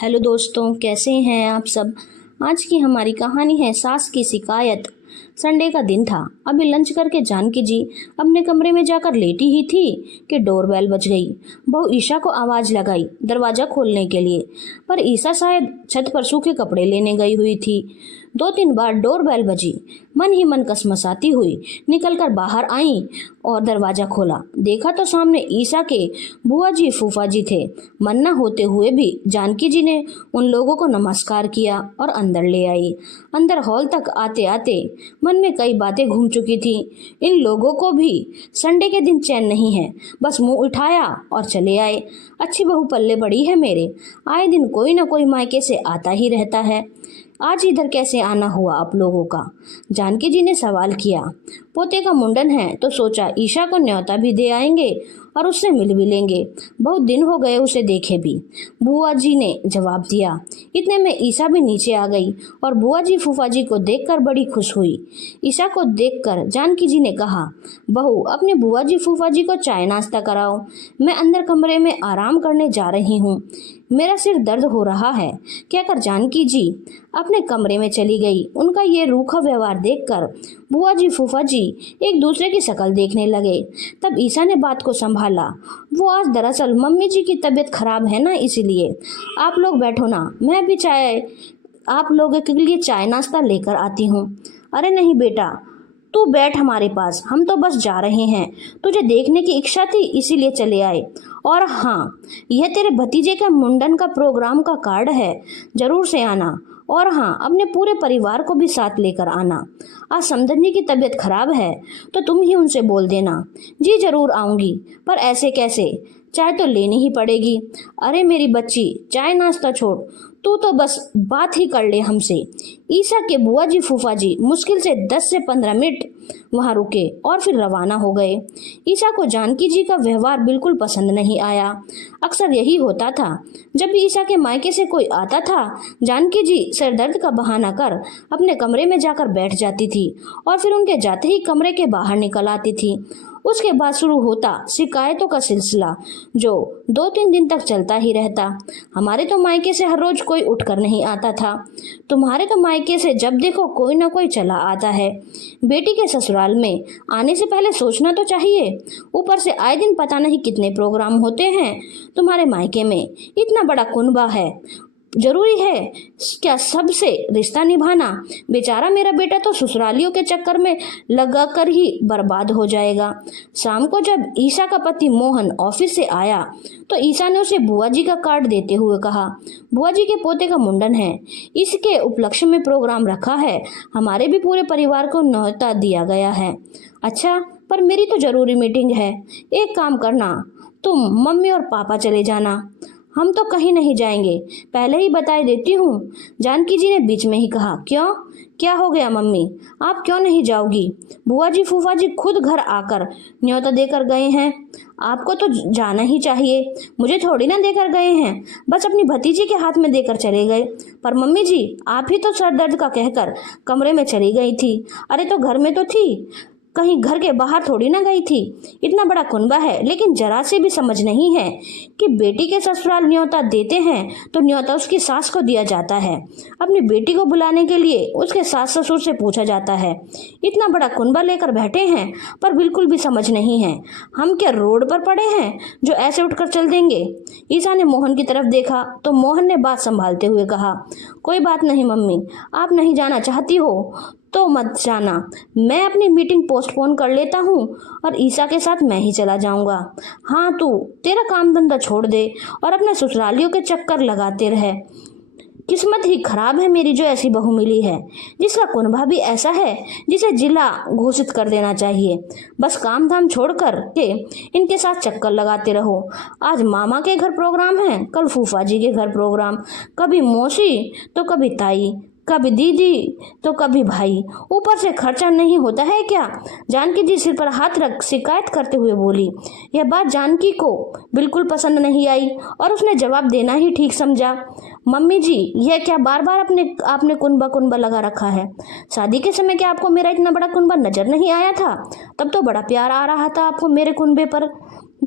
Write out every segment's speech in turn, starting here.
Hello दोस्तों, कैसे हैं आप सब। आज की हमारी कहानी है सास की शिकायत। संडे का दिन था। अभी लंच करके जानकी जी अपने कमरे में जाकर लेटी ही थी कि डोरबेल बज गई। बहू ईशा को आवाज लगाई दरवाजा खोलने के लिए, पर ईशा शायद छत पर सूखे कपड़े लेने गई हुई थी। 2-3 बार डोरबेल बजी। मन ही मन कसमसाती हुई निकलकर बाहर आई और दरवाजा खोला। देखा तो सामने ईशा के बुआ जी फूफा जी थे। मन न होते हुए भी जानकी जी ने उन लोगों को नमस्कार किया और अंदर ले आई। अंदर हॉल तक आते आते मन में कई बातें घूम चुकी थी। इन लोगों को भी संडे के दिन चैन नहीं है, बस मुंह उठाया और चले आए। अच्छी बहू पल्ले पड़ी है मेरे, आए दिन कोई ना कोई मायके से आता ही रहता है। आज इधर कैसे आना हुआ आप लोगों का? जानकी जी ने सवाल किया। पोते का मुंडन है तो सोचा ईशा को न्योता भी दे आएंगे और उससे मिल भी लेंगे, बहुत दिन हो गए उसे देखे भी, बुआ जी ने जवाब दिया। इतने में ईशा भी नीचे आ गई और बुआ जी फूफा जी को देखकर बड़ी खुश हुई। ईशा को देखकर जानकी जी ने कहा, बहू अपने बुआ जी फूफा जी को चाय नाश्ता कराओ, मैं अंदर कमरे में आराम करने जा रही हूँ, मेरा सिर दर्द हो रहा है। कहकर जानकी जी अपने कमरे में चली गई। उनका ये रूखा व्यवहार देखकर बुआ जी फूफा जी एक दूसरे की शक्ल देखने लगे। तब ईशा ने बात को संभाला। वो आज दरअसल मम्मी जी की तबीयत खराब है ना, इसलिए आप लोग बैठो ना, मैं भी आप लोगों के लिए चाय नाश्ता लेकर आती हूँ। अरे नहीं बेटा, तू बैठ हमारे पास, हम तो बस जा रहे हैं, तुझे देखने की इच्छा थी इसीलिए चले आए। और हाँ, यह तेरे भतीजे का मुंडन का प्रोग्राम का कार्ड है, जरूर से आना। और हाँ, अपने पूरे परिवार को भी साथ लेकर आना। आज समधन की तबीयत खराब है तो तुम ही उनसे बोल देना। जी जरूर आऊंगी, पर ऐसे कैसे, चाय तो लेनी ही पड़ेगी। अरे मेरी बच्ची, चाय नाश्ता छोड़, तू तो बस बात ही कर ले हमसे। ईशा के बुआ जी फूफा जी मुश्किल से 10 से 15 मिनट वहां रुके और फिर रवाना हो गए। ईशा को जानकी जी का व्यवहार बिल्कुल पसंद नहीं आया। अक्सर यही होता था, जब भी ईशा के मायके से कोई आता था, जानकी जी सिर दर्द का बहाना कर अपने कमरे में जाकर बैठ जाती थी और फिर उनके जाते ही कमरे के बाहर निकल आती थी। उसके बाद शुरू होता शिकायतों का सिलसिला, जो 2-3 दिन तक चलता ही रहता। हमारे तो मायके से हर रोज कोई उठकर नहीं आता था, तुम्हारे तो मायके से जब देखो कोई ना कोई चला आता है। बेटी के ससुराल में आने से पहले सोचना तो चाहिए। ऊपर से आए दिन पता नहीं कितने प्रोग्राम होते हैं तुम्हारे मायके में, इतना बड़ा कुनबा है, जरूरी है क्या सबसे रिश्ता निभाना? बेचारा मेरा बेटा तो ससुरालियों के चक्कर में लगा कर ही बर्बाद हो जाएगा। शाम को जब ईशा का पति मोहन ऑफिस से आया तो ईशा ने उसे बुआ जी का कार्ड देते हुए कहा, बुआ जी के पोते का मुंडन है, इसके उपलक्ष्य में प्रोग्राम रखा है, हमारे भी पूरे परिवार को न्योता दिया गया है। अच्छा, पर मेरी तो जरूरी मीटिंग है। एक काम करना, तुम मम्मी और पापा चले जाना, हम तो कहीं नहीं जाएंगे, पहले ही बता देती हूँ। जानकी जी ने बीच में ही कहा, क्यों, क्या हो गया मम्मी, आप क्यों नहीं जाओगी? बुआ जी फूफा जी खुद घर आकर न्योता देकर गए हैं, आपको तो जाना ही चाहिए। मुझे थोड़ी ना देकर गए हैं, बस अपनी भतीजी के हाथ में देकर चले गए। पर मम्मी जी, आप ही तो सर दर्द का कहकर कमरे में चली गई थी। अरे तो घर में तो थी, कहीं घर के बाहर थोड़ी ना गई थी। इतना बड़ा कुनबा है, लेकिन जरा से भी समझ नहीं है कि बेटी के ससुराल न्योता देते हैं तो न्योता उसकी सास को दिया जाता है, अपनी बेटी को बुलाने के लिए उसके सास ससुर से पूछा जाता है। इतना बड़ा कुनबा लेकर बैठे हैं पर बिल्कुल भी समझ नहीं है। हम क्या रोड पर पड़े हैं जो ऐसे उठकर चल देंगे? ईशा ने मोहन की तरफ देखा तो मोहन ने बात संभालते हुए कहा, कोई बात नहीं मम्मी, आप नहीं जाना चाहती हो तो मत जाना, मैं अपनी मीटिंग पोस्टपोन कर लेता हूँ और ईशा के साथ मैं ही चला जाऊंगा। हाँ, तू तेरा काम धंधा छोड़ दे और अपने ससुरालियों के चक्कर लगाते रहे। किस्मत ही खराब है मेरी जो ऐसी बहू मिली है, जिसका कुनबा भी ऐसा है जिसे जिला घोषित कर देना चाहिए। बस काम धाम छोड़ कर के इनके साथ चक्कर लगाते रहो। आज मामा के घर प्रोग्राम है, कल फूफा जी के घर प्रोग्राम, कभी मौसी तो कभी ताई, कभी दीदी तो कभी भाई, ऊपर से खर्चा नहीं होता है क्या? जानकी जी सिर पर हाथ रख शिकायत करते हुए बोली। यह बात जानकी को बिल्कुल पसंद नहीं आई और उसने जवाब देना ही ठीक समझा। मम्मी जी, यह क्या बार बार आपने कुनबा कुनबा लगा रखा है? शादी के समय क्या आपको मेरा इतना बड़ा कुनबा नजर नहीं आया था? तब तो बड़ा प्यार आ रहा था आपको मेरे कुनबे पर।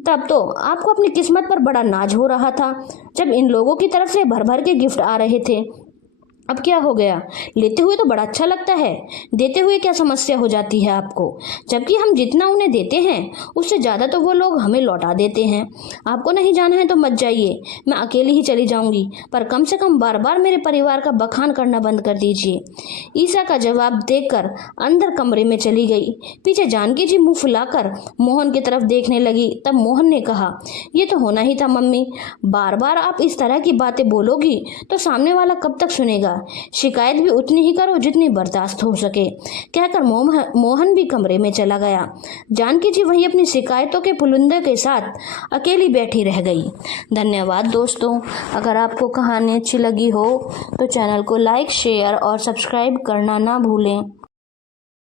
तब तो आपको अपनी किस्मत पर बड़ा नाज हो रहा था जब इन लोगों की तरफ से भर भर के गिफ्ट आ रहे थे। अब क्या हो गया? लेते हुए तो बड़ा अच्छा लगता है, देते हुए क्या समस्या हो जाती है आपको? जबकि हम जितना उन्हें देते हैं उससे ज़्यादा तो वो लोग हमें लौटा देते हैं। आपको नहीं जाना है तो मत जाइए, मैं अकेली ही चली जाऊंगी, पर कम से कम बार बार मेरे परिवार का बखान करना बंद कर दीजिए। ईसा का जवाब देकर अंदर कमरे में चली गई। पीछे जानकी जी मुंह फुलाकर मोहन की तरफ देखने लगी। तब मोहन ने कहा, ये तो होना ही था मम्मी, बार बार आप इस तरह की बातें बोलोगी तो सामने वाला कब तक सुनेगा। शिकायत भी उतनी ही करो जितनी बर्दाश्त हो सके, कहकर मोहन भी कमरे में चला गया। जानकी जी वहीं अपनी शिकायतों के पुलिंदे के साथ अकेली बैठी रह गई। धन्यवाद दोस्तों। अगर आपको कहानी अच्छी लगी हो तो चैनल को लाइक, शेयर और सब्सक्राइब करना ना भूलें।